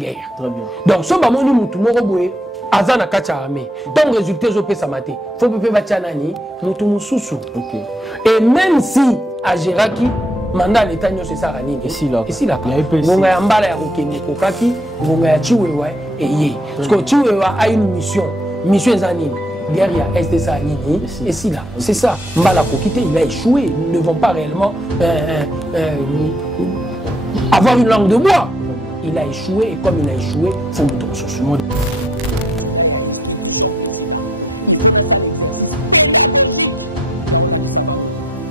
guerre. Donc, si on a mutu moko boye, azana kacha armée. Donc, résultat, je peux s'amater. Faut que bachanani, mutu mususu. Et même si à Géraki, mandat l'État c'est ça rani. Ici là. Bonga yambala ya kokende kokaki, bonga ya chiwewa et yé. Parce que chiwewa a une mission. Mission zanini. Guerre ya SDSA nini. Et si là, c'est ça. Mbala kokite, il a échoué. Nous ne devons pas réellement avoir une langue de bois. Il a échoué et comme il a échoué, il faut nous il y a institution précédente. Il faut dans l'exercice pédagogique.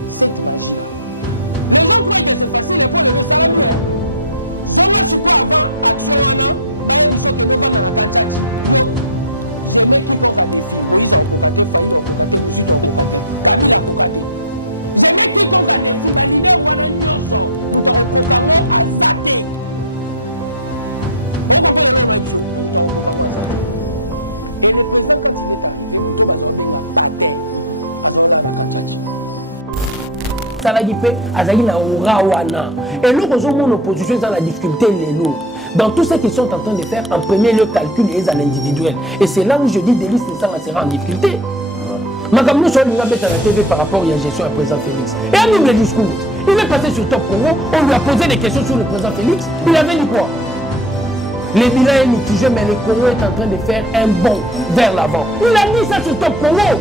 Cette magie-là. Les gens croient que c'est facile pour lever salami. Zonga Chiko avant action ana, baye biso ke no vana na kanchachi. Yo, j'aimais quiconque a défi. Moïse a okokate, Faïl a okokate, Musit a okokate, Kabila a okokate. J'aimais quiconque a défi, ba leader wana nyonso, muta okokango azate. On comprend le nom de muta okokango azate. Et le président, quand il est arrivé, Mouto Bazawa Benga patin. Azola na kanchachi. Salagipé, Azali na Urawana. Et nous, nous opposition dans la difficulté, les lots. Dans tout ce qu'ils sont en train de faire, en premier lieu, calcul et à l'individuel. Et c'est là où je dis, Délice, ça sera en difficulté. Madame, nous sommes à la TV par rapport à la gestion du président Félix. Et à nous, le discours. Il est passé sur Top Congo, on lui a posé des questions sur le président Félix. Il avait dit quoi? Les bilans est mitigé, mais le Congo est en train de faire un bond vers l'avant. Il a dit ça sur Top Congo.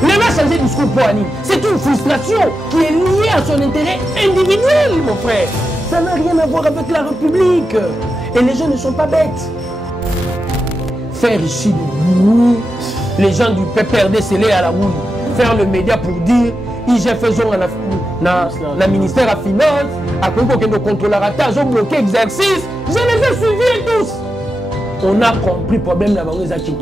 Il va changer de discours pour Annie. C'est une frustration qui est liée à son intérêt individuel, mon frère. Ça n'a rien à voir avec la République. Et les gens ne sont pas bêtes. Faire ici du boulot, les gens du PPRD scellés à la roue, faire le média pour dire IGF faisons un ministère à finance, à Congo que nos contrôleurs ont bloqué l'exercice. Je les ai suivis tous. On a compris le problème de la banque des actifs.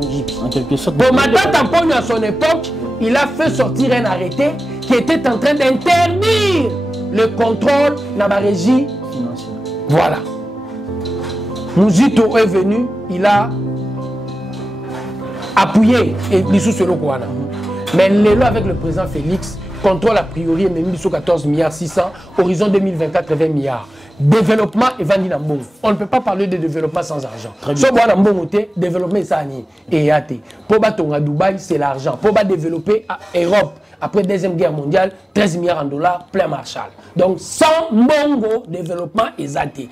En quelque sorte. Pour Mata Tamponio à son époque, il a fait sortir un arrêté qui était en train d'interdire le contrôle de la régie financière. Voilà. Mouzito est venu, il a appuyé et l'issue sur le Kouana. Mais là, avec le président Félix, contrôle a priori est même 14 milliards 600, horizon 2024 20 milliards. Développement et Vandi Nambong. On ne peut pas parler de développement sans argent. Si on a développement et AT. Pour battre Dubaï, c'est l'argent. Pour développer Europe, après la Deuxième Guerre mondiale, 13 milliards en dollars, plein Marshall. Donc, sans Mongo, développement et AT.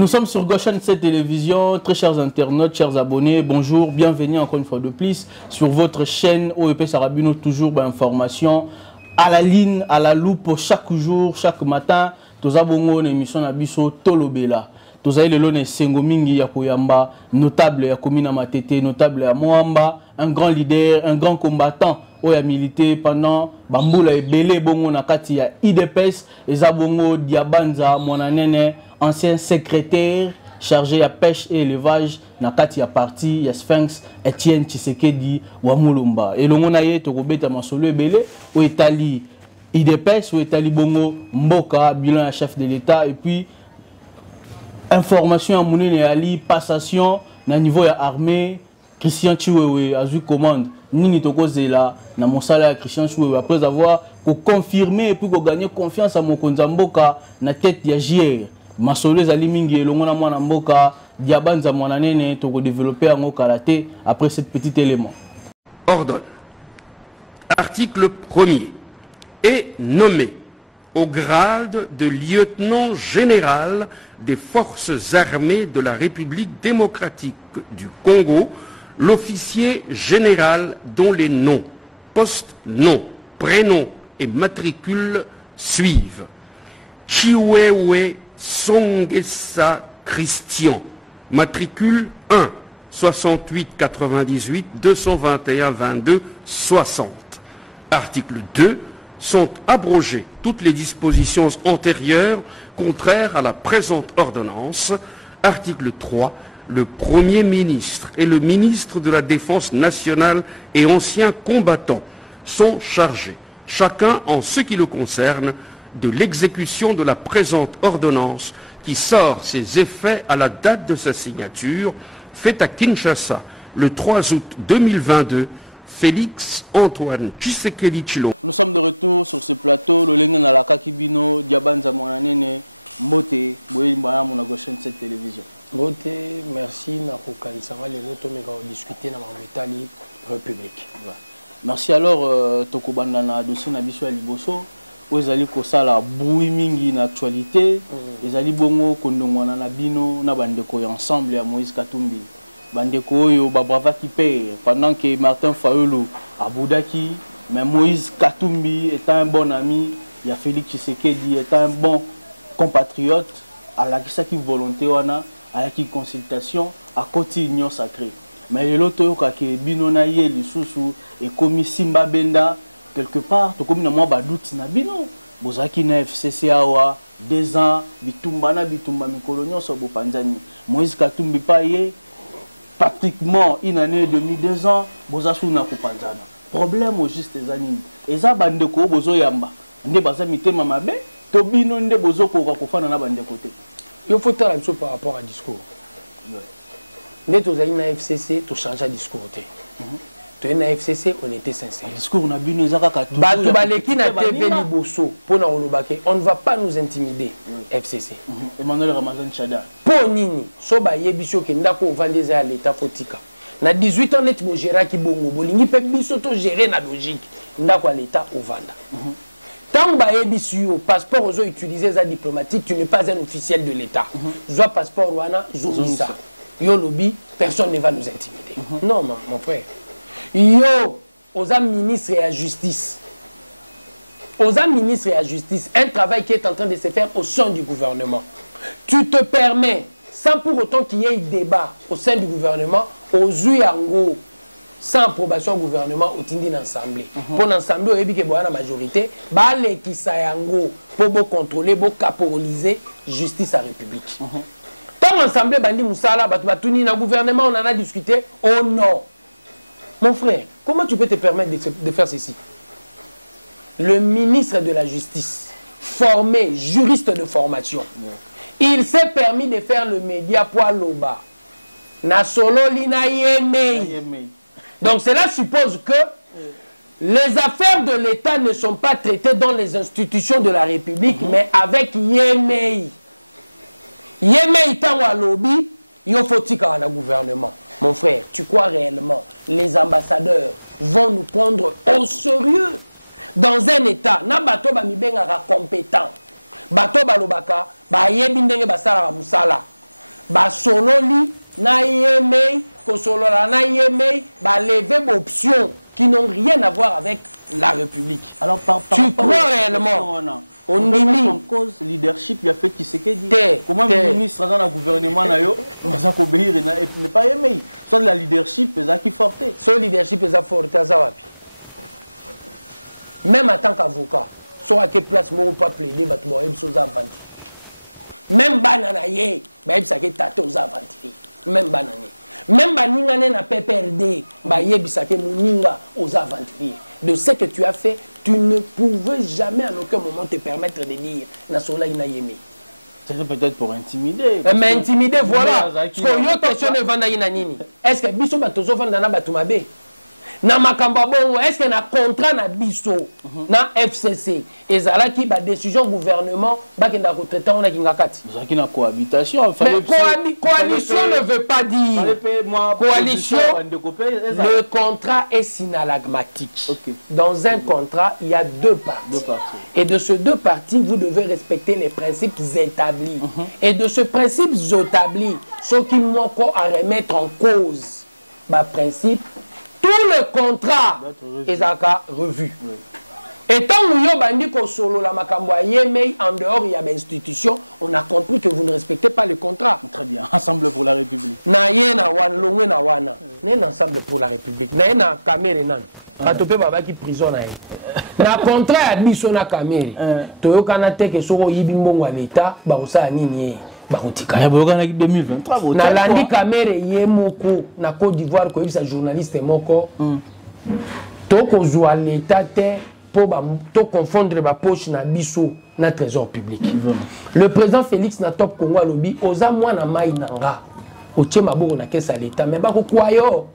Nous sommes sur Gauchane cette télévision, très chers internautes, chers abonnés, bonjour, bienvenue encore une fois de plus sur votre chaîne OEP Sarabino, toujours d'informations à la ligne, à la loupe, chaque jour, chaque matin. Nous avons une émission à Bisso Tolobela. Nous avons le Sengomingi Yakoyamba, notable à Komina Matete, notable à Moamba, un grand leader, un grand combattant. Il a milité pendant Bamboula et Belé, Bongo Nakati, il y a IDPS, et Zabongo, Diabanza, Monanene, ancien secrétaire chargé à pêche et élevage, Nakati a parti, il y a Sphinx, Etienne Tshisekedi, Wamulumba. Et l'on a eu Tokobeta Masolo et Belé, où est allé IDPS, où est allé Bongo Mboka, bilan à chef de l'État, et puis information à Mounine et Ali, passation, na niveau de l'armée, Christian Chiwewe a eu commande. Nini toko zela na mosala ya Christian Chiwewe après avoir confirmé et puis gagner confiance à Mokonza Mboka na tête ya JR. Masolo ezali mingi elongo na mwana Mboka Diabanza mwana nene toko développer en karaté après cet petit élément. Ordonne. Article 1er est nommé au grade de lieutenant général des forces armées de la République démocratique du Congo l'officier général dont les noms, poste, nom, prénom et matricule suivent. Chiwewe Songesa Christian, matricule 1, 68 98 221 22 60. Article 2. Sont abrogées toutes les dispositions antérieures contraires à la présente ordonnance. Article 3. Le Premier ministre et le ministre de la Défense nationale et anciens combattants sont chargés, chacun en ce qui le concerne, de l'exécution de la présente ordonnance qui sort ses effets à la date de sa signature, faite à Kinshasa le 3 août 2022, Félix Antoine Tshisekedi Tshilombo. Nous sommes de retour sur ce plateau. Le Lengen à la Kakibino, Diabanza Monanene, Mbote, Boye Mbaya Monagochen, cette télévision. Mbote, merci. Nakokanisanga les autres, mais on discuter dans la République. Merci alors, Tokobanda na dossier na biso ya liboso. Ezali kosala bouyi mingi na actualité. Ezali bongo kondongwana na bino na bandeko ya ensemble ya Moïse Katumbi. Bandeko oyo babravaki pe pendant que Martin Fayulu aboudaki, mais Moïse Katumbi est un bon ami, il y a Félix Tshisekedi est un bon compatriote, à la qui volonté wana, à la qui consultation, à côté union sacrée. Mais l'autre oyo que bino na ye lisusu et comme Simba Benda quelque part, to comme na moi baduti na bino. Bozaki na FCC awa 2 ans bitumba mikolo nyonso bo panzani. Moïse Katumbi pa ye pratiquement une année et demie, 2 ans, bozasu na kupanzana. Problème au juste les années. Eza bandeko bozo yamba. Nde baza mitema mabe, to bino nde bozo ko kofana na bandeko te. Il faut faire la chose par rapport à discours. Dès que vous avez une FCC, tu changes de discours. Tu es une FCC, on était sincère. Discours na bino ezaka ka tout. On ne va pas nous intimider. FCC. Emmanuel Ramazan Chada. Pour nini, soba yebiso ke ndako vandeze à l'état fotika. Na 18 ans net mo gérer ki bongo bolingi pe biso to gérer na logique. Ndako à l'état au vanda. Tant ba yebiso passeport ozo utiliser za diplomatique, tu n'es pas un officiel de l'état. Zo passeport wana zomisa. Yo lobby, personne ne va nous intimider. Non mon frère. Yo aux ministres et à justice. Aux ministres et à justice, un travail qui est en train de se faire au sein du gouvernement. Tu te permets, sans pour autant qu'il y ait débat au sein du gouvernement, aux Uyango, sans approbation du gouvernement, au Tindi d'Assemblée. Pour l'Assemblée, il y a une majorité, les qui s'ayango pour contrôler, pour capitaliser justice à la République. Tant l'Assemblée, bandi Moussala, Batouini, dans le gouvernement, on en a discuté. Oh non! Mon frère, comment tu peux te permettre de faire ceci? Le ministre de la Justice, formé, juriste de formation, il s'est permis de faire le média poids loba. Na solo lina yemei. Donc cela suppose que les affaires de l'État ne sont pas traitées dans les institutions de la République, mais avec yemei. Yemei tanwa lobby, yo fotika na gouvernement. Mon frère, tu crois réellement les ambassadeurs vont nous prendre au sérieux? Dans un état, na bato ba mibenga compétent. Bato ba lobaka, ba yebi ndenge basala musala. Ba sololi na yemei, ko solola na yemei, ba lever options qui n'ont rien à voir avec la République. Alors tu crois réellement? On dit en cause leadership, il a fait qui c'est qui dit. Comment le ministre dans le gouvernement n'est pas aimé. Soit la leadership, c'est qui forte. Soit leadership, c'est forte. Même en tant qu'avocat, soit à quelle place moi pas plaider, bah tu m'aurais besoin d'inventer. Même bananaye, bah il s'agit tater aux inventer. Même bananaye. Même baningane na PPRD, bah il s'agit moninga aux inventer. De ce que tu as fait, tu ne pouvais jamais à aucun moment te permettre de dire Nasola Inayemi. C'est peut-être pour intimider. Mais intimider, voilà. Parce que yo question de vanda inanini. Est-ce que biso batozo vanda na batumabe? Na makamba bongo, est-ce que na contrat na biso na FCC ezalaki ba décision gouvernement ba kenda ko traiter on a kingakati. Ezalaki na cohabitation. Mais coalition ne veut pas dire. Coalition, le contrat est synalagmatique. Dans un contrat, il y a 2 parties. Et de ces 2 parties, vous devez respecter les principes établis. Et de ce principe établi, ceux qui m'ont à remettre en cause, bah principe, tout le contrat est revu. Et tant que solo la makambo yemei en dehors il y a une institution, on a compris que vous ne respectez pas le contrat. Très bien. Ensemble pour la République. Na yena wan longwe na wana. Nen ensemble pour la République. Na yena kamere nan. Katope baba ki prison na ye. Na contrat ya biso na kamere. Toyoka na teke soko yibi mbongo à l'état ba osa nini ye. Ba kotika. Ya boyoka na 2023. Na landi kamere ye moko na Côte d'Ivoire ko yibisa journaliste moko. Toko zwa l'état te pour confondre la poche na biso na trésor public. Le président Félix na top Congo alobi oza mwana mai nanga otie maboko na kesa l'état mais ba ko kwayo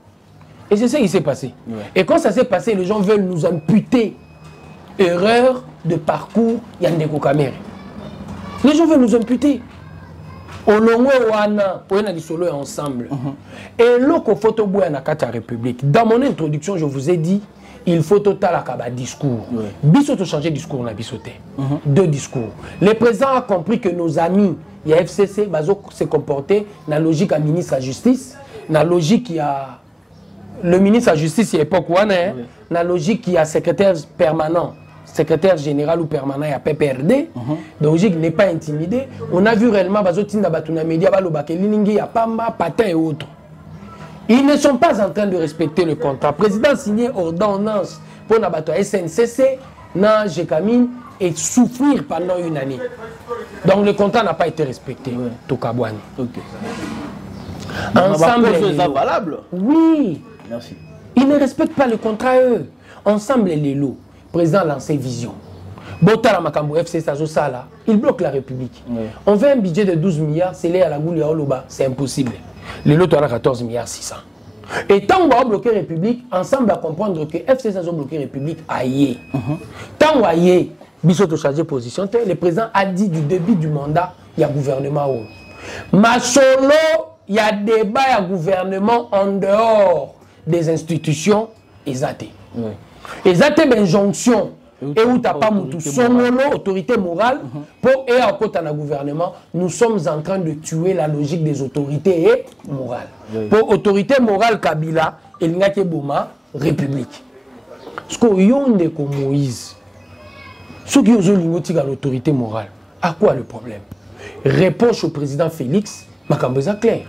Et c'est ça qui s'est passé. Ouais. Et quand ça s'est passé, les gens veulent nous imputer erreur de parcours Yandeko Kamere. Les gens veulent nous imputer. Au long wana, on a dit solo ensemble. Et l'autre photo boya na kata République. Dans mon introduction, je vous ai dit, il faut total akaba discours. Biso to changer discours na bisoté. Deux discours. Le président a compris que nos amis, il y a FCC, bazo se comporter na logique à ministre de la justice, na logique il y a le ministre de la justice il y a époque wana, na logique il y a secrétaire permanent. Secrétaire général ou permanent à PPRD, donc il n'est pas intimidé. On a vu réellement Bazotinda Batuna Media, Balobakeliningi, Pamba, Patin et autres. Ils ne sont pas en train de respecter le contrat. Le président signé ordonnance pour Nabato SNCC, na Jekamine et souffrir pendant une année. Donc le contrat n'a pas été respecté. Tokabouane. Ensemble, c'est valable. Oui. Merci. Ils ne respectent pas le contrat eux. Ensemble les lots. Président a lancé vision. Botala Makambo FC Sala, il bloque la République. On veut un budget de 12 milliards, c'est à la Goulia Oloba, c'est impossible. Les lots ont 14 milliards 600. Et tant qu'on va bloquer la République, ensemble à comprendre que FC Sala a bloqué la République, aïe. Tant qu'on aïe, Bissot chargé de position, le président a dit du début du mandat, il y a gouvernement. Ma solo, il y a débat, il y a gouvernement en dehors des institutions exatées. Et ça, c'est une injonction. Et où tu n'as pas autorité morale, pour et à côté de gouvernement, nous sommes en train de tuer la logique des autorités morales. Pour autorité morale, Kabila, il n'y a que Boma, République. Ce qu'on y a de Moïse, ceux qui ont l'autorité morale, à quoi le problème? Réponse au président Félix, Makamboza clair.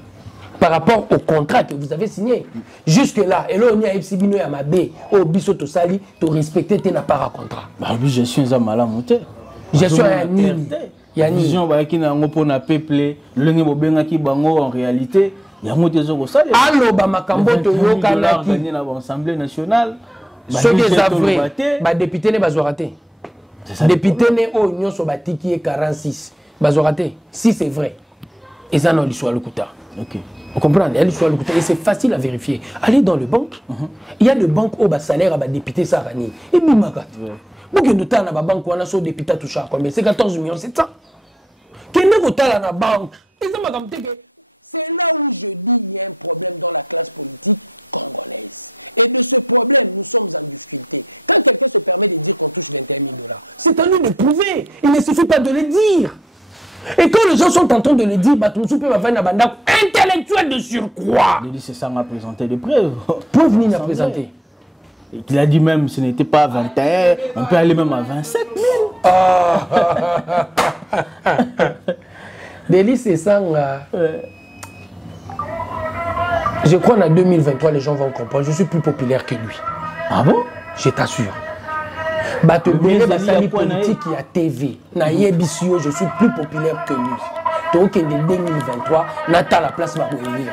Par rapport au contrat que vous avez signé. Jusque-là, et là, on y a FCBino et Amabé, au Bissoto Sali, tu respectes tes pas contrat. Bah oui, gestion est mal monté. Gestion est nul. Il y a une vision qui n'a pas peuplé, le qui bango en réalité, il y a des autres ça. Allo Bamakambo to yokanaki gagné dans l'Assemblée nationale. Ce qui est vrai, bah député ne va rater. Député ne au union sobati qui est 46, va rater. Si c'est vrai. Et ça non l'histoire le kouta. OK. Vous comprenez? Et c'est facile à vérifier. Allez dans le banque. Il y a des banques où le salaire à député Sarani. Et Bimakat. Vous avez dans la banque où on a son député touché à combien? C'est 14 millions, c'est ça. Quel est votre dans la banque? C'est là où je dis qu'il y a un problème dans la classe politique congolaise. Et de ce problème, nous sommes en difficulté. Quand quelqu'un se permet de dire qu'on touche 21 000 $, c'est à nous de prouver. Il ne suffit pas de le dire. Et quand les gens sont en train de le dire, Batumsou peut avoir une banda intellectuelle de surcroît. Il dit c'est ça, on a présenté des preuves. Preuves ni n'a présenté. Il a dit même ce n'était pas 21, on peut aller même à 27 000. Délice c'est ça. Je crois qu'en 2023, les gens vont comprendre. Je suis plus populaire que lui. Ah bon? Je t'assure. Bato Bélé Bassali politique qui a TV. Na Yebisio, je suis plus populaire que lui. Donc en 2023, Nata la place va revenir.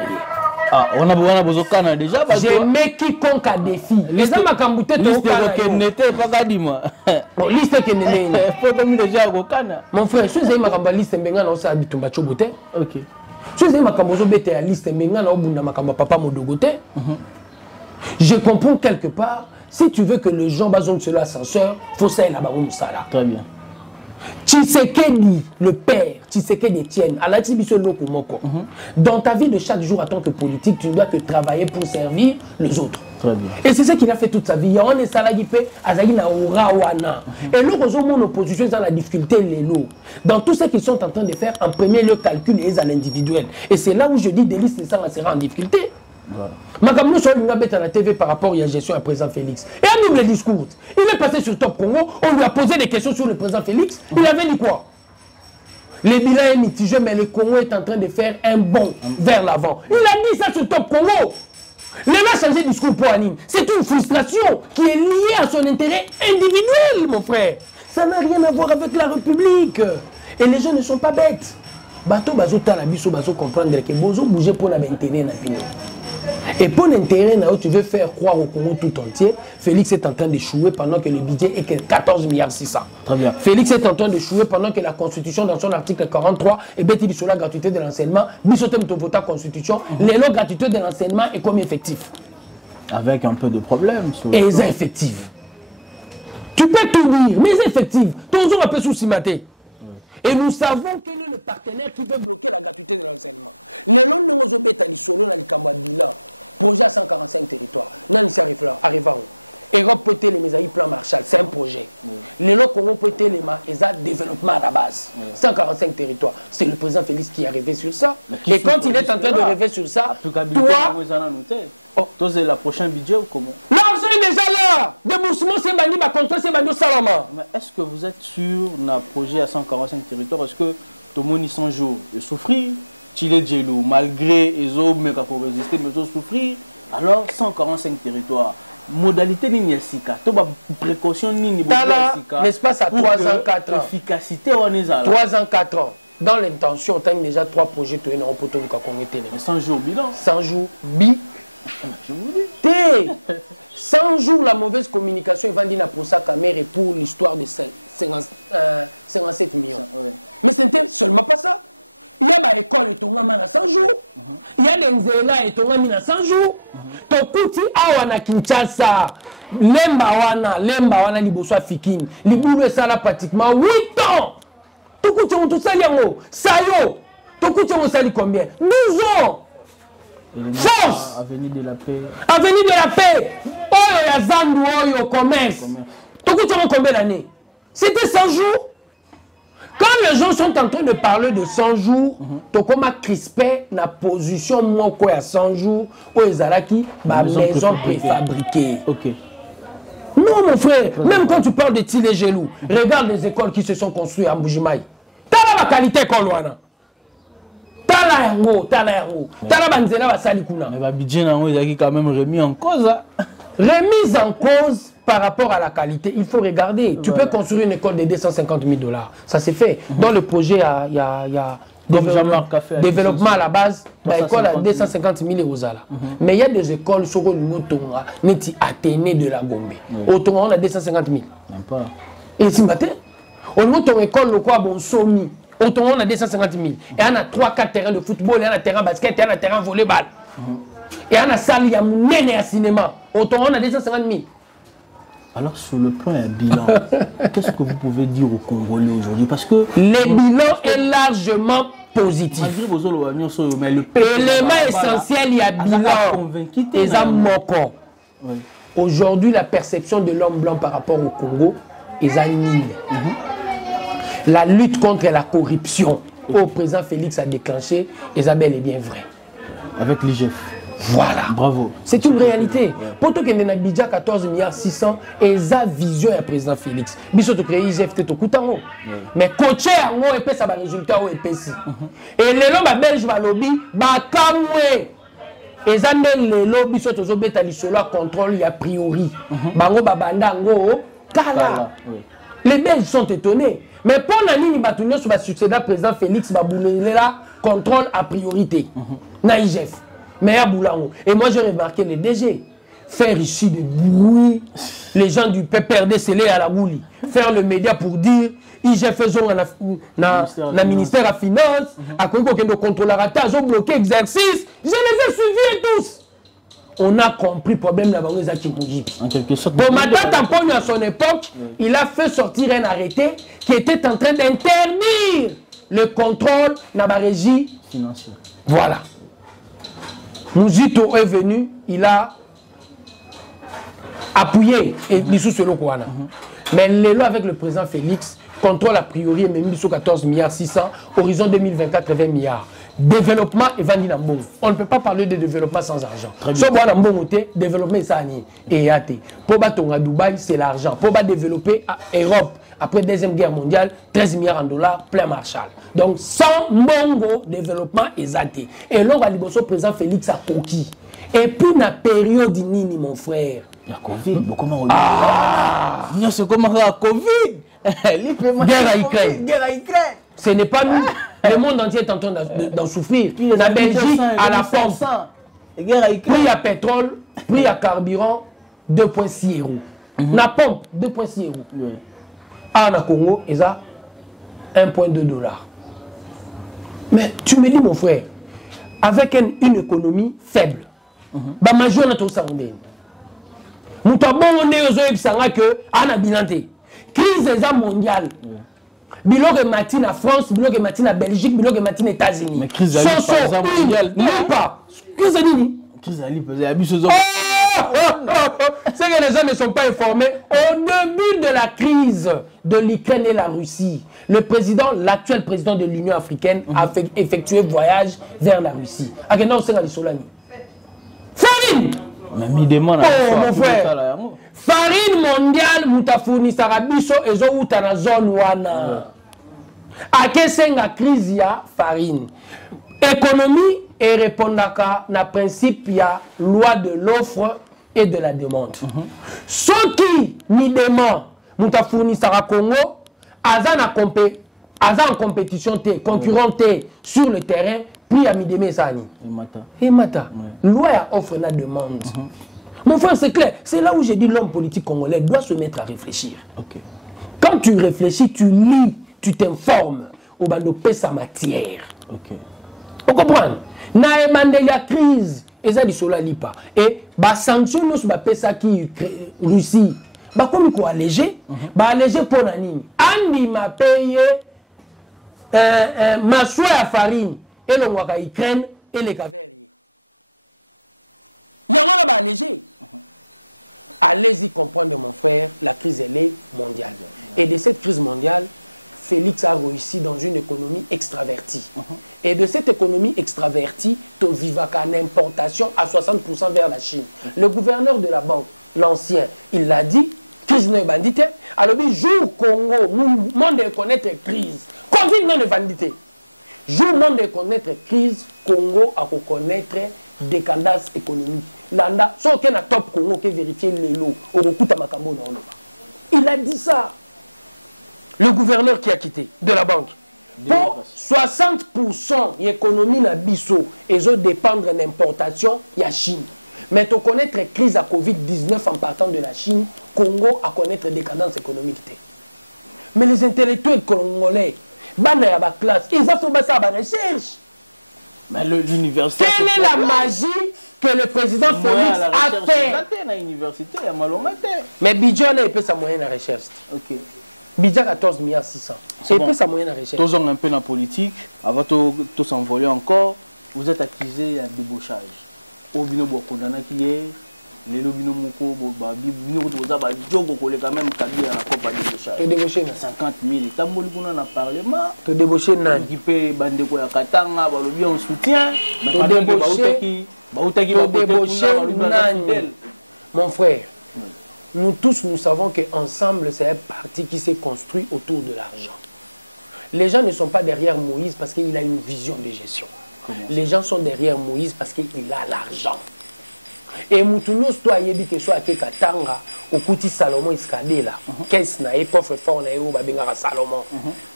Ah, on a besoin déjà. Je mets quiconque à défi. Les gens m'ont cambouté tout le n'était pas gadima. Liste qui n'est pas comme déjà au Ghana. Mon frère, je suis ma liste menga na osa bitumba chobote. OK. Je suis ma kambozo bete à liste menga na obunda makamba papa modogote. Je comprends quelque part. Si tu veux que les gens basent sur l'ascenseur, il faut ça là-bas où ça là. Très bien. Tshisekedi, le père, Tshisekedi Etienne, à la Tibiso Lokomoko. Dans ta vie de chaque jour en tant que politique, tu ne dois que travailler pour servir les autres. Très bien. Et c'est ce qu'il a fait toute sa vie. On est salagipé, Azagi na Urawana. Et nous, mon opposition dans la difficulté, les lots. Dans tout ce qu'ils sont en train de faire, en premier lieu, calcul et à l'individuel. Et c'est là où je dis, Délice, ça sera en difficulté. Voilà. Makamou sur une à la TV par rapport à la gestion à président Félix. Et à nous le discours. Il est passé sur Top Congo, on lui a posé des questions sur le président Félix. Il avait dit quoi? Le bilan est mitigé, mais le Congo est en train de faire un bond vers l'avant. Il a dit ça sur Top Congo. Il a changé de discours pour Anime. C'est une frustration qui est liée à son intérêt individuel, mon frère. Ça n'a rien à voir avec la République. Et les gens ne sont pas bêtes. Bato bazo talabiso bazo comprendre que bozo bouger pour la maintenir na pino. Et pour l'intérêt, tu veux faire croire au Congo tout entier, Félix est en train de chouer pendant que le budget est que 14 milliards 600. Très bien. Félix est en train de chouer pendant que la Constitution, dans son article 43, et bien, il dit sur la gratuité de l'enseignement, bisotem to vota Constitution, les lots gratuité de l'enseignement est comme effectif. Avec un peu de problème. Et ils sont effectifs. Tu peux tout dire, mais ils sont effectifs. Tous un peu sous-cimaté. Et nous savons quel est le partenaire qui veut bloquer la gratuité de l'enseignement. Les longs de nos obéis, solo dans les Bilan, projet à 145 territoires. Non, ici arrivant. Europe peut être les plan Marshall, c'est un projet. Les longs Congo peut être les développement à la base. 145 territoires. C'est le président Félix qui est arrivé sur ça. Et quand il est en train de rêver sur ça, toi, c'est la prochaine budget ou comment? L'argent est déjà là. Déboursement, c'est bani, ma contrat, c'est bani au Salama. Mais est-ce que vous êtes sûr d'un projet à 145 territoires? Parce que tout le monde y 100 jours de souffrir, Chile Djelou, malgré les autres, mais pour résister, mais ils souffrir. Alors, 145 territoires. Modalité ni sika, to ba précaution ni sika. L'espace à 3 ans, 4 ans. Efficacité on est là. 3 ans, 4 ans. Dans l'intention, on a déjà 3 projets qui sont en poteau de 100 jours bilan. 100 jours bi. Je vous dis. 100 jours la mauvaise communication est vendue pour sa caméra et pour l'histoire de 57 millions. Mais ce n'était seulement pas ça. Il y a des écoles et ton gamin à 100 jours. Il y a des nzela et ton gamin à 100 jours. Tokuti awana Kinshasa, lemba wana liboso fikini. Libulu esala pratiquement 8 ans. Tokuti on tout ça yango. Sayo. Tokuti on sali combien? 12 ans. Force. Avenue de la paix. Avenue de la paix. Oyo ya Zandu oyo commerce. Tokuti on combien d'années? C'était 100 jours. Quand les gens sont en train de parler de 100 jours, Tokoma crispé na position moko à 100 jours au Ezalaki, ma maison préfabriquée. Ok. Non mon frère, même quand tu parles de Tilé Gelou, regarde les écoles qui se sont construites à Mbujimaï. T'as la qualité kolwana. T'as la yango, t'as la banzela wa salikuna. Mais ba budget nango ezaki quand même remis en cause. Remise en cause par rapport à la qualité, il faut regarder. Tu peux construire une école de 250 000 $. Ça s'est fait. Dans le projet, il y a développement à la base, l'école à 250 000 €. Mais il y a des écoles sur le Motonga, Neti Athénée de la Gombe. Au Tonga, on a 250 000. Même pas. Et si matin, au Motonga, école, le quoi, bon, Somi. Au Tonga, on a 250 000. Et on a 3-4 terrains de football, et on a terrain basket, et on a terrain volleyball. Et on a salle, il y a un à cinéma. Au Tonga, on a 250 000. Alors, sur le plan bilan, qu'est-ce que vous pouvez dire aux Congolais aujourd'hui? Parce que le bilan est largement positif. Malgré vos autres, mais le élément essentiel, il y a bilan. Aujourd'hui, la perception de l'homme blanc par rapport au Congo est nulle. La lutte contre la corruption au président Félix a déclenché, Isabelle est bien vrai. Avec l'IGF. Voilà. Bravo. C'est une réalité. Pour tout que nous avons 14 milliards 600 et sa vision est président Félix. Biso to créer IGF te kutango. Mais coacher ngo et puis ça va résultat au EPC. Et les lois belge va lobby ba kamwe. Et ça les lobby biso to zobeta lisolo contrôle a priori. Bango babanda ngo kala. Les Belges sont étonnés. Mais pour la ligne batunyo sur le succédant président Félix Baboulela contrôle a priorité. Na IGF. Mais à Boulango. Et moi, j'ai remarqué les DG faire ici des bruits. Les gens du PPRD scellés à la bouli. Faire le média pour dire IGF faisons na ministère à finance. À quoi qu'on contrôle la rata, ils ont bloqué exercice. Je les ai suivis tous. On a compris le problème de la banque en quelque sorte. Bon, Madame Tampogne, à son époque, il a fait sortir un arrêté qui était en train d'interdire le contrôle de la régie financière. Voilà. Mouzito est venu, il a appuyé et l'issue sur le Kouana. Mais l'élo avec le président Félix, contrôle a priori, même sur 14 milliards 600, horizon 2024, 20 milliards. Développement et vendu dans bon. On ne peut pas parler de développement sans argent. Si on a un bon développement, c'est et pour battre à Dubaï, c'est l'argent. Pour développer à Europe, après la Deuxième Guerre mondiale, 13 milliards de $, plein Marshall. Donc, sans mongo, développement est zaté. Et là, on va dire que le président Félix a coquille. Et puis, dans la période nini, mon frère. Il y a Covid. Comment on dit? Ah! C'est comment la Covid? Guerre à Ukraine. Ce n'est pas nous. Le monde entier est en train d'en souffrir. La Belgique à la pompe. Prix à pétrole, prix à carburant, 2,6 €. La pompe, 2,6 €. Ah, na Congo, ils ont 1,2 $. Mais tu me dis, mon frère, avec une économie faible, bah major na tout ça Mouta bon on est aux oebsanga que ana binante. Crise est mondiale. Bilogue matin à France, bilogue matin à Belgique, bilogue matin aux États-Unis. Mais crise mondiale. Non pas. Crise nini? Crise mondiale. C'est que les gens ne sont pas informés. Au début de la crise de l'Ukraine et la Russie, l'actuel président de l'Union africaine a effectué voyage vers la Russie. Farine! Oh mon frère! Farine mondiale, Moutafouni Sarabiso et Zoouta na zone wana. Akesenga crise ya farine. Économie et répondaka na principe ya loi de l'offre et de la demande. Ce qui ni demande, Mouta fournissera Congo, en compétition, concurrent sur le terrain, puis à Mideme Sani. Et Mata. Loi offre la demande. Mon frère, c'est clair. C'est là où j'ai dit l'homme politique congolais doit se mettre à réfléchir. Quand tu réfléchis, tu lis, tu t'informes. Au bando pèse sa matière. Vous comprenez? Na la crise, et ça dit cela lipa. Et bah sanction nous ba pesa qui Russie. Bah comme quoi alléger, bah alléger pour nani. Andi m'a payé ma soie à farine et le waka Ukraine et les cavaliers. Il y en a bah alléger. Allez-y comprendre mon frère, la crise elle est mondiale. Et de cette crise mondiale, Félix a réussi dans une économie extravertie. Et de cette économie extravertie, tu vivas qu'en importation à 60% vers la Chine. Le gouverneur de la banque, l'ancien, il l'a dit, crise non bandité. Alors, jour Congo, monde connaître crise. Covid non bandité. Jour monde connaître crise, Congo a reconnaître décadence économique. Landa, sauf qu'il y a top Congo qui vérifie les lots. Il a dit ça. Le gouverneur qui a quitté de la banque. Pour 60% de l'économie na biso, ils ont dépendre d'importation, il y a Chine. Mais tu connaître la crise à Covid-19 en partant de la Chine, Congo a connaître décadence économique. Mais les intellectuels congolais, ils ont classe, ils ont fait ça à la recherche. Mais l'université. Quelle est la magie que le président Félix a fait? Mais Bidjo a fait sa moyenne à recherche. Bidja 14 milliards 600. C'est bon. Sa moyenne à recherche. Tous un peu dans la politique, avant de s'envoler encore, vous êtes accusé de débauchage. Au bino bokondana qui est, les lobino moko, bino boza ba djogo kole quand même kabi à la coupe à débauchage. Tu débauché 50 000. Tamboli kuna na parlement. Tu débauché na. Qui peut bande ko ya katanga, ba lobi en soutien. Mais quand même ba débauché mon frère. Nous tous, nous savons qu'ensemble, c'est un parti qui s'est construit autour de l'argent. Les gens ne sont pas derrière Moïse parce qu'il a une vision de gestion. Les gens sont derrière Moïse parce qu'il a l'argent. Et Moutounos, toi, il que soit à Katanga, au Kouti Salomon Iskadela, qu'est-ce na coffre fort na babengara Salomon,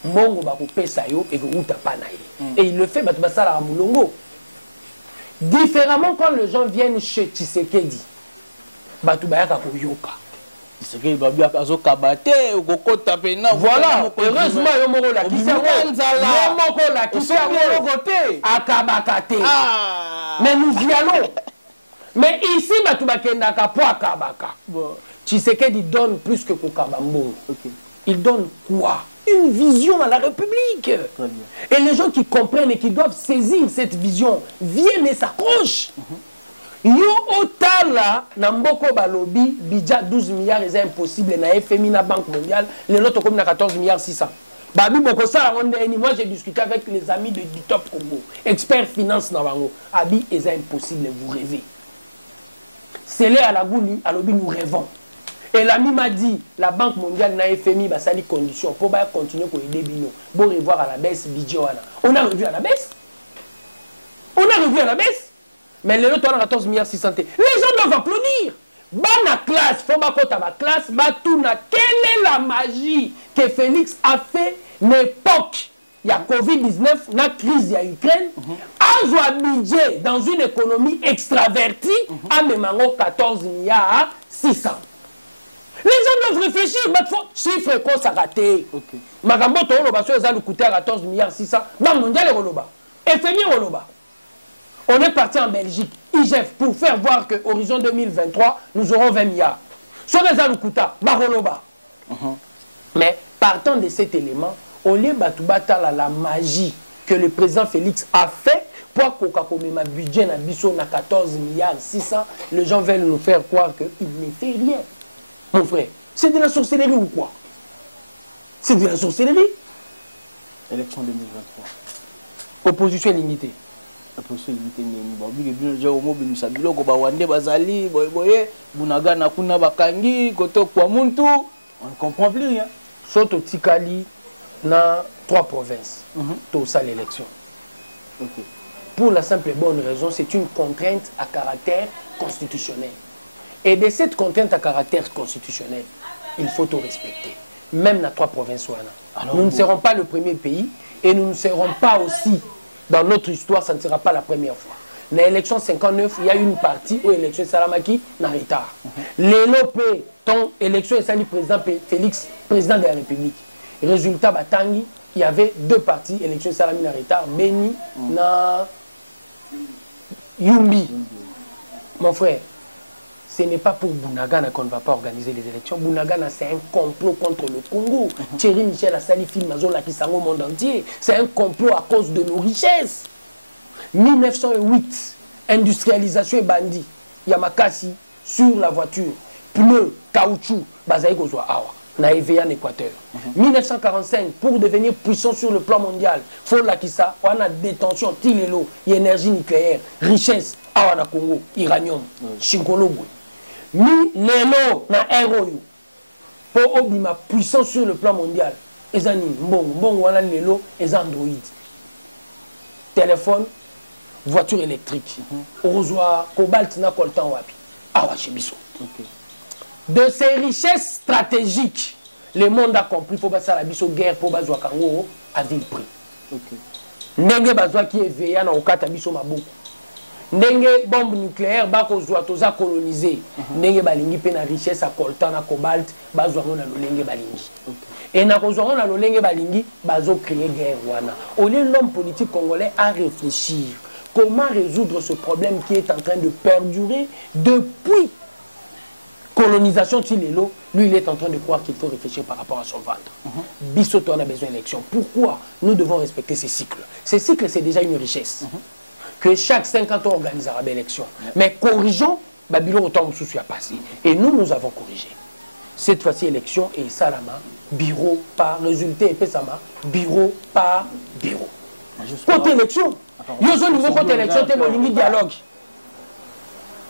Mongo bakoupe sayo et que Outa panaï. Et il le fait, Batbasala à Moulongo. Différemment, quand les gens viennent chez Tshisekedi, Batoubayaka Koyoka. Voilà, heureusement, mais nous y allons. Mais ici, Tshisekedi donne plus que Kokabambo. Il donne quoi? Une vision à la République. Et les gens qui comprennent et qui doivent saisir cette vision viennent et s'accrochent. Yo otala na mboko balobi bidja 12 milliards c'est impossible na FMI na Banque mondiale les autres comme na 14 milliards 600. Babi boko ça moi j'ai discuté avec les amis du Top Congo, experts finance na bango. Abi c'est impossible, vous rêvez. C'est là à la gouli alobi nous rêvons. Et l'ami m'a dit la Banque mondiale na FMI ba sali conditions pour ba continuer ko aider bino. Bon revoir à la baisse bidjo wana. On a revu à la baisse. On a revu à la baisse. Mais les autres ont 14 milliards 600. Les gens doivent applaudir. Bana classe, faut ma côte à ma classe, Batouna. Quelle est la magie que Félix a fait l'époque? Il y a Covid-19, la crise, il y a Ukraine. A budget dans une économie extravertie, à même 14 milliards 600. Les gens doivent réfléchir, mais faut chiffre qu'on s'est raté. Magambo Toloba, ça nous coûtait 14 milliards 600. Banque mondiale Roloba. FMI Roloba. On est parti en Belgique, IGF, pour faire voir qu'à horizon 2023, nous aurons 20 milliards. Sur les alukuta, baroloba. Mais partant de cet élément, on lieu batubata la magie que le président Félix a fait pour qu'on ait un budget na 14 milliards 600, les gens veulent nous faire croire qu'il ne fait rien. Mon frère, c'est de la sorcellerie ou quoi? C'est de la sorcellerie. Élection 2023. Opposition limitée. Opposition limitée. On ne comprend plus rien. Sauf au Tikali, dans 3 provinces, tout ça l'élection. Pour la simple et bonne raison, c'est une contrainte à caractère constitutionnel. Et de cette contrainte à caractère constitutionnel, il faut tout respecter. Même dans 3 provinces. Alors, nous ne serons pas le premier pays et nous ne serons pas aussi, dans notre histoire, ça ne sera pas la première fois. Dans l'élection 59, il y a une partie où l'élection Salamaki n'a retard. L'ELOP, ton élection est le président Félix, président de la République. Résultat, Batangi, il y avait 2 parties, élection Salami n'a retard, Beni, na Yumbi. Mon frère, ce n'est pas pour Bounagana qu'on ne va pas organiser les élections. Bounagana, c'est un complot contre le Congo. Thierry Michel a sali film qui s'en au monde entier. C'est un complot à cause de nos richesses. 1908, industrialisation et bandit. Yamakasi, sur la voiture, pneus, caoutchouc, Bazaï Gozwa Awa, na EVA en Équateur. 1945, pour devenir puissant sur le plan mondial, faut la kissa, on a détention, tilelo, énergie nucléaire, richesse, Awa na Congo, uranium, Shinkologo. Lelo na Aeroyo, pour obima puissant sur le plan mondial, ezani, bon, wana lelo, ez Android. Téléphone, voiture électrique. Ozoa, cobalt, na coltan wapi. Awa chebiso. De ces richesses stratégiques, le monde a compris pour passer la biso guerre pour bazoa kango à vil prix. Ndenge bazoa qui est veillé na okata biso maboko. Ndenge bombe nucléaire bako zoa toza colonisé. Ndenge balingi pe na richesse à coltan na cobalt bazoa na lolenge balingi. Et na kozwa na lolenge balingi bazo créer guerre wana. Au lieu l'homme politique congolais à réfléchir comment résoudre ce problème qui est en train de perdurer depuis colonisation Tilelo, lui il est en train de croire qu'il faut réfléchir par rapport à son ventre. Bissoto on a besoin d'élection. Pourquoi nous devons respecter ces cycles? Ces cycles c'est déjà une richesse. Que chaque 50 ans on organisera l'élection. Mais corrigeons, Babylone autant sous a passé. Et nous avons corrigé. Cette fois-ci élection et Salama, bureau par résultat et Pesama, bureau par bureau. Côté élection, nous avons nouveau côté élection, c'est mon dialogue.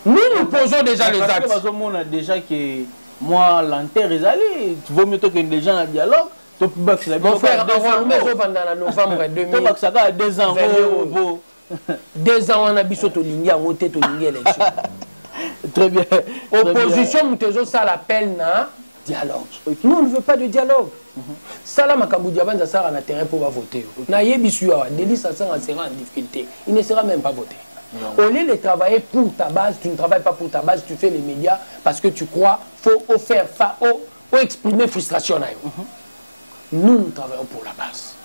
Nous posons déjà les actes. On a déjà que moi, l'enterre est allée. Tu vaut mieux que les gens en dialogue. Mon frère, on va en novembre 2020. 2 ans, on a bis au Tolingi, on a voté Tolingi élection. Très bien. Opposition, ça l'appelle na dialogue. Nous, on ne veut pas de dialogue. Ça, là, Makamboudiaban, ça a un intérêt pour voter. Naïebisua, Délis, ça sera en difficulté. Il ne sera même pas voté. Au lieu de travailler pour ta base, tu ne travailles pas pour ta base, tu fais les médias parce que tu crois qu'il faut faire, faut exprimer frustration. Nous travaillons pour la base.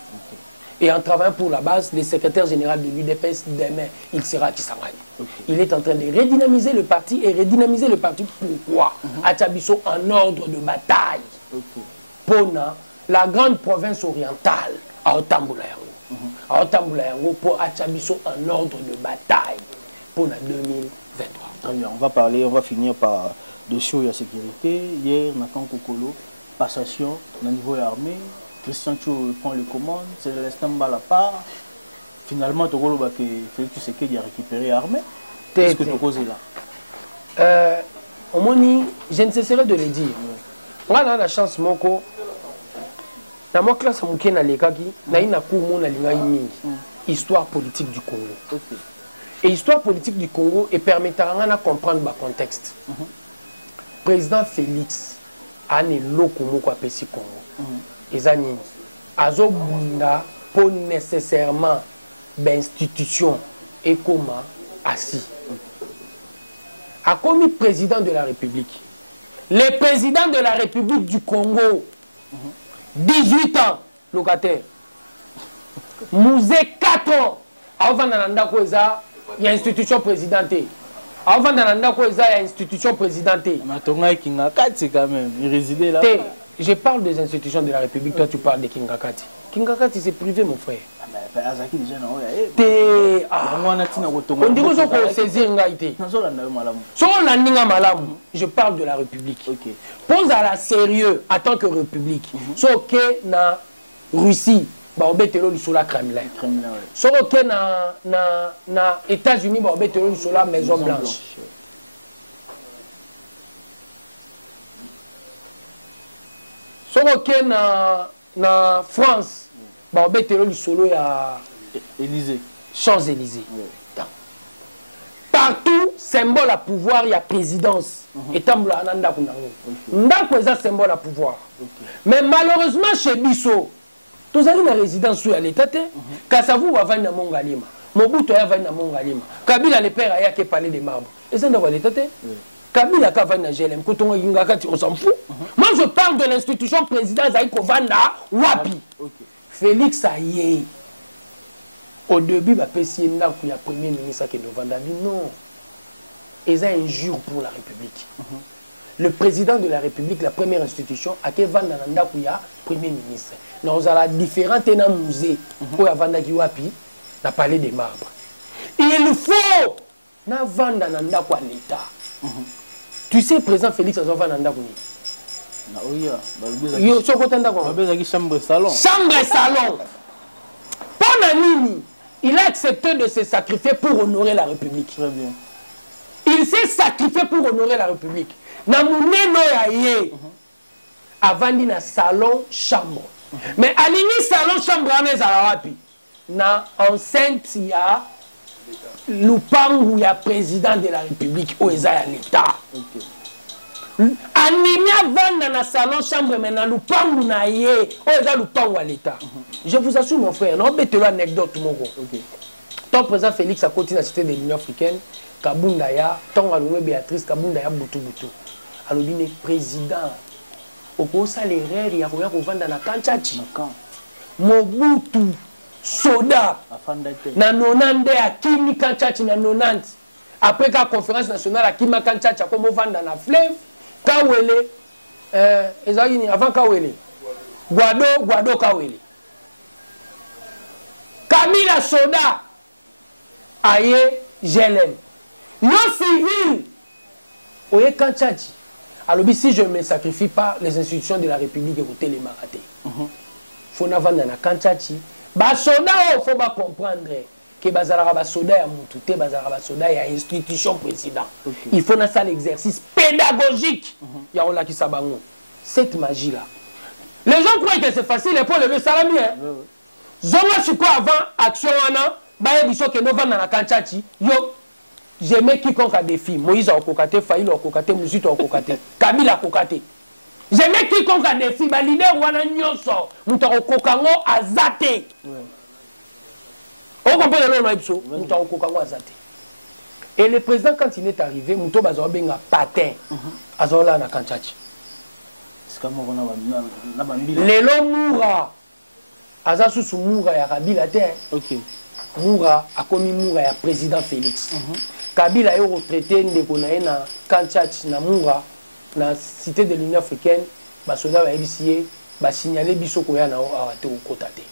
Et en travaillant pour la base, le secrétaire général de l'UDPS, demain, il sera à Kisangani. Il est en train de redynamiser le parti. Et redynamiser le parti, pourquoi? À Tchabiso, en ordre de bataille. Pour la grande province orientale, à Otamboulayango. À Otamboulayango, pour Tchabiso, en ordre de bataille. Pour la 2023. Très bien, on va finir par dossier de la sécurité. Hier, Nathan Kokolo, passation au niveau de l'armée. Christian Tchou prend les commandes, c'est de l'instant à la part. Finalement, tu as que Félix Tshisekedi a récupéré l'armée. Qu'est-ce que tu causes là? Je ne cesserai de le dire. On a la chance, Moko. Dans ma classe, je suis allé à l'histoire politique du Congo. Et l'histoire politique du Congo permettra de comprendre le contexte. Président Félix a né loko moko apesi Congo. Ezani azobunda pour nécessairement d'institution et comment assis. A commis président de la République. Le président de la République du Congo, 18 ans, locataire. Mouzé 4 ans. Avant d'Ananda Kweza, il y a institution présidentée. Avant d'en quoi il y a institution présidentée. Quand même, il résidait là. Je parle des institutions de la République, toi tu parles de Kingakati. Kingakati c'est privé mon frère. On dit que c'est saisir Ngaïté. Je parle de la République. Pose à la sérieux en tant que République. Sauf que na Russie, bah on betelo sur la Kremlin. Sauf que na États-Unis, bah on betelo sur la Maison Blanche. Sauf que na France, bah on betelo sur la Élysée. Champs-Élysées. Partout, symbole à pouvoir, il y a présidence. Et tamboula ananda kunango. Ndako est un symbole à pouvoir. Mais malheureusement, chez Bisso, tous les résidents sont à l'état. Kassavou va venir à Mongalima. Mobutu va venir à Mongalima. Kabila le père a qui parler des marbres. Et ça dans l'état. Kabila va venir à GLM. On s'en fout. Moi, je parle de l'institution présidence Zaïko Vanda Wapi. Félix Aye. Au début, il y a le premier ministre qui est non. Et c'est une injure pour la République. Le président de la République, la première institution, a été le premier ministre. Nous avons différents musées où il y a la palais des marbres. Il faut vendre l'État. Tu sais, président Félix a vendu chambre salon. Chambre salon. Il a accepté de se sacrifier pour honorer la République. Très bien. Il s'est sacrifié pour honorer la République. Avant dit na salon chambre. Mais à l'ini salon chambre na enceinte il y a Lupangu, il y a président de la République où il y a l'État. Animia vanda na salon chambre mais na Lupangu na ye où il y a Lupangu à l'État. Je vous assure mon frère, non bête l'anecdote mon gros. Ton président Félix a continué à citer de l'Union africaine. Kabundaya, ton alloué Béatrice Kabundaya Boutou Boutou. Alors, il est président. Au cours de l'erreur, il y a vendre na Kanchachi. Mobutu, Soda, na Nonande, à Kimi Kanchachi, na Nonante. Après la conférence nationale, à Kimi Kanchachi, à comme vendre na Fleuve, Kawele, avant Kawele, Guado Kawele. Kamila Soda, Aye, GLM. Non civil. Oye Kanchachi. Alors si je ne me sacrifie pas, les institutions de la République écoutez les marathés. Faut n'avancer na Kanchachi. Ba soda faut pas comprendre que bazara ba soda ya mututé bazara ba soda ya institution président. Il faut na ça l'exercice pédagogique. Ya on la ki sabango. Cette magie là. Les gens croient que c'est facile pour lever salami hein. Zonga siko avant action wana ba biso ke no vanda na Kanchachi. Yo j'aimais quiconque a des filles. Moïse a kokate, Faïl a kokate, Mouzito a kokate, Kabila a kokate. J'aimais quiconque a des filles. Ma leader wana nyonso, Moutaro kokango a zate. On comprend le nom de Moutaro kokango a zate. Et le président quand il est arrivé, Mouto bazo benga patin. Azola na Kanchachi. Lelo Moura. Azasu su Moura ya Kabila te. OK. Moura a commis Moura ya président Félix. Kabila est retraité na Kanchachi na Moura na cité de l'Union africaine ba soda ba ebisier ba signaler biso ko ya na awate ko kotate.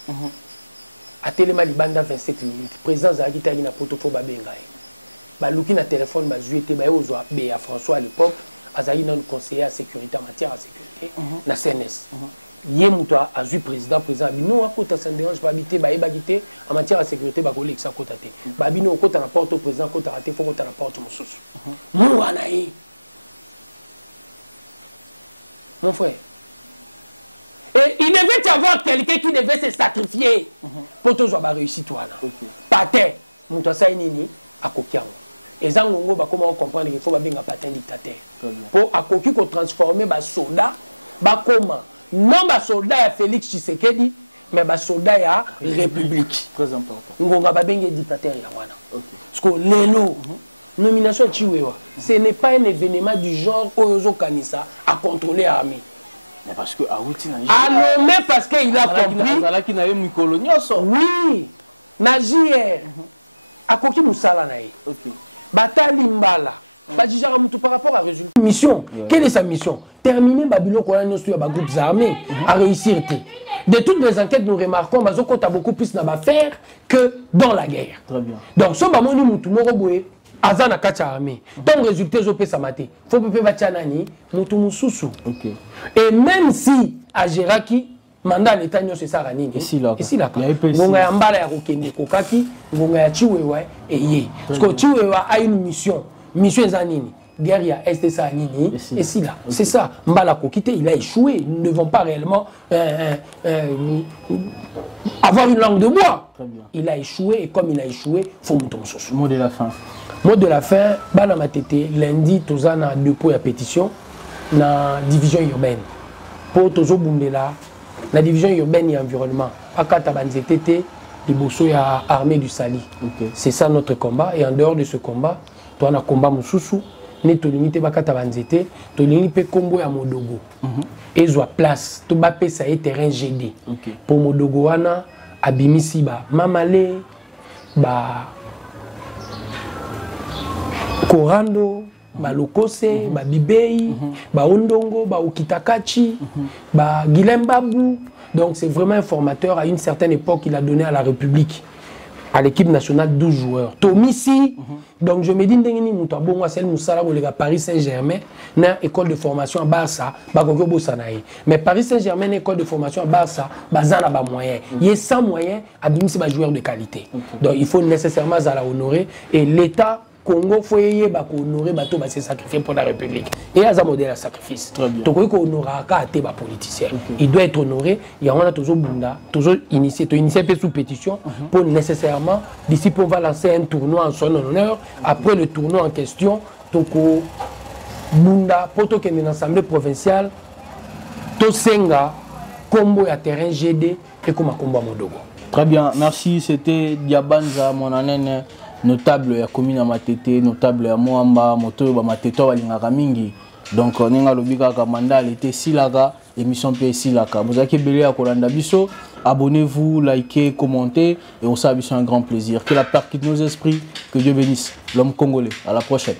A telema libanda 27 minutes. Président Zaki tagi na protocole ba benga e. Ba luki na téléphone ba zuete ba ozwa be à François à l'époque azali na le conseiller à sécurité en matière de sécurité na CNS. Yé moutoua a vu président Abino à côté ça ne dérange pas habiter bah ébagité en matière de sécurité bah collègue ça côté bah Abino côté la porte au président côté raté faut côté la porte mon sous mouanaï mon frère et il devait y avoir quelqu'un qui devait se sacrifier pour tous avoir réussi toi là patin moutoua ça nini à Kokiango et ça on va comment comprendre qu'il faut bah bien un patin dictateur pour à Koki qu'on transformer bah soda bah comment non ba soldat ya Félix Tshisekedi mais ba soldat ya République très important ngonga ba bengi dictateur ya wana parce que lelo nomination Chiwewa ce n'est pas un événement du genre Oyozo Kanisa à contrôler l'armée mais parce que Aouti n'a nommé parce qu'il a compris oui na JR akoki musala na ye batali mbala Par rapport à résultat. Mission. Quelle est sa mission? Terminer Babylone sur les groupes armés à réussir. De toutes les enquêtes, nous remarquons qu'on a beaucoup plus d'affaires que dans la guerre. Très bien. Donc, si on a Azana kacha armée. Donc résultat je peux s'amater. Faut peut pas tchanani mutu mususu. OK. Et même si à Géraki mandat l'état nyo c'est ça ranini. Ici là. Ngonga ya mbala ya kokende kokaki, ngonga ya chiwewa et yé. Parce que chiwewa a une mission. Mission zanini. Guerre ya est ça nini. Et si là. C'est ça. Mbala kokité, il a échoué. Nous ne devons pas réellement avoir une langue de bois. Il a échoué et comme il a échoué, faut mutu mususu. Mot de la fin. Mot de la fin, Bana Matete, lundi, tous en a dépôt à pétition dans la division urbaine. Pour tous Bundela, la division urbaine et environnement. Akata Banzetete, les Bosso et armée du Sali. C'est ça notre combat. Et en dehors de ce combat, tu as un combat Moussoussou, ne te limite Bakata Banzete, tu limite Combo à Modogo. Et tu as place, tu as ça terrain GD. Pour Modogo, Wana, Abimisi, Mamale, Korando, Lokose, Bibei, Ondongo, Okitakachi, Guilembabou. Donc c'est vraiment un formateur. À une certaine époque, il a donné à la République, à l'équipe nationale, 12 joueurs. Tomissi, donc je me dis, Paris Saint-Germain, une école de formation à Barça, mais Paris Saint-Germain, une école de formation à Barça, bazana ba moyen. Il y a 100 moyens à donner ces joueurs de qualité. Donc il faut nécessairement honorer et l'État Congo, il faut honorer ses sacrifiés pour la République. Et il y a un modèle de sacrifice. Donc il faut honorer les politiciens. Il doit être honoré. Il y a toujours initié sous pétition pour nécessairement, d'ici on va lancer un tournoi en son honneur. Après le tournoi en question, Toko Bunda, pour une assemblée provinciale, Tosenga, Combo et terrain GD et comme Combo Modogo. Très bien, merci. C'était Diabanza, mon anène. Notable ya commune Matete, notable ya Moamba, moto ba Matete balingaka mingi. Donc ninga lobika ka mandat était silaka, émission pe silaka. Vous avez belé à kolanda biso, abonnez-vous, likez, commentez et on s'abonne un grand plaisir. Que la paix quitte nos esprits, que Dieu bénisse l'homme congolais. À la prochaine.